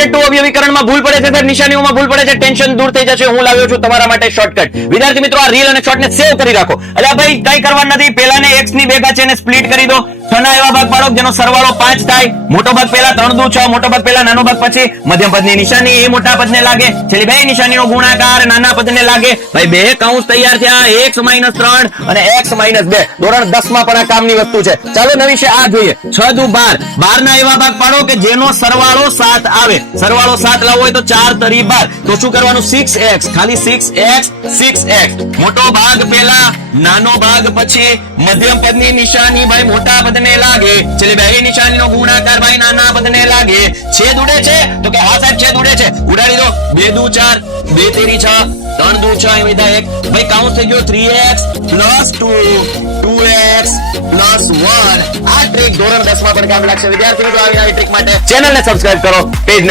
Shortcut two અવયવીકરણમાં ભૂલ પડે છે સર, નિશાનીઓમાં ભૂલ પડે છે, ટેન્શન દૂર થઈ જશે. હું લાવ્યો છું તમારા માટે શોર્ટકટ. વિદ્યાર્થી મિત્રો, આ રીલ અને શોર્ટને સેવ કરી રાખો. એટલે ભાઈ કઈ કરવાનું નથી, પેલાને x ની ભેગા છે એને સ્પ્લિટ કરી દો. 6 ના એવા ભાગ પાડો જેનો સરવાળો 5 થાય. મોટો ભાગ પહેલા 3 દુ 6, મોટો ભાગ પહેલા નાનો ભાગ પછી મધ્યમ પદની નિશાની એ મોટા પદને લાગે, છેલ્લી બે નિશાનીનો ગુણાકાર નાના પદને લાગે. ભાઈ બે કૌંસ તૈયાર થયા, x - 3 અને x - 2. ધોરણ 10 માં પણ આ કામની વસ્તુ છે. ચાલો નવી છે આ જોઈએ. 6 દુ 12, 12 ના એવા ભાગ પાડો કે જેનો સરવાળો 7 આવે. સરવાળો 7 લાવવો હોય તો 4 તરી 12. તો શું કરવાનું? 6x, ખાલી 6x 6x. મોટો ભાગ પહેલા, નાનો ભાગ પછી, મધ્યમ પદની નિશાની ભાઈ મોટા પદને લાગે, છેલ્લે બે નિશાનીનો ગુણાકાર ભાઈ નાના પદને લાગે. છેદ ઉડે છે તો કે હા સાહેબ છેદ ઉડે છે, ઉડાડી દો. 2 દુ 4, 2 તેરી 6, 3 દુ 6 એમ થાય 1. ભાઈ કાઉન્ટ થઈ ગયો 3x + 2, 2x + 1. આ ટ્રીક ધોરણ 10 માં પણ કામ લાગશે. વિદ્યાર્થી મિત્રો, આવી ટ્રીક માટે ચેનલને સબસ્ક્રાઇબ કરો, પેજને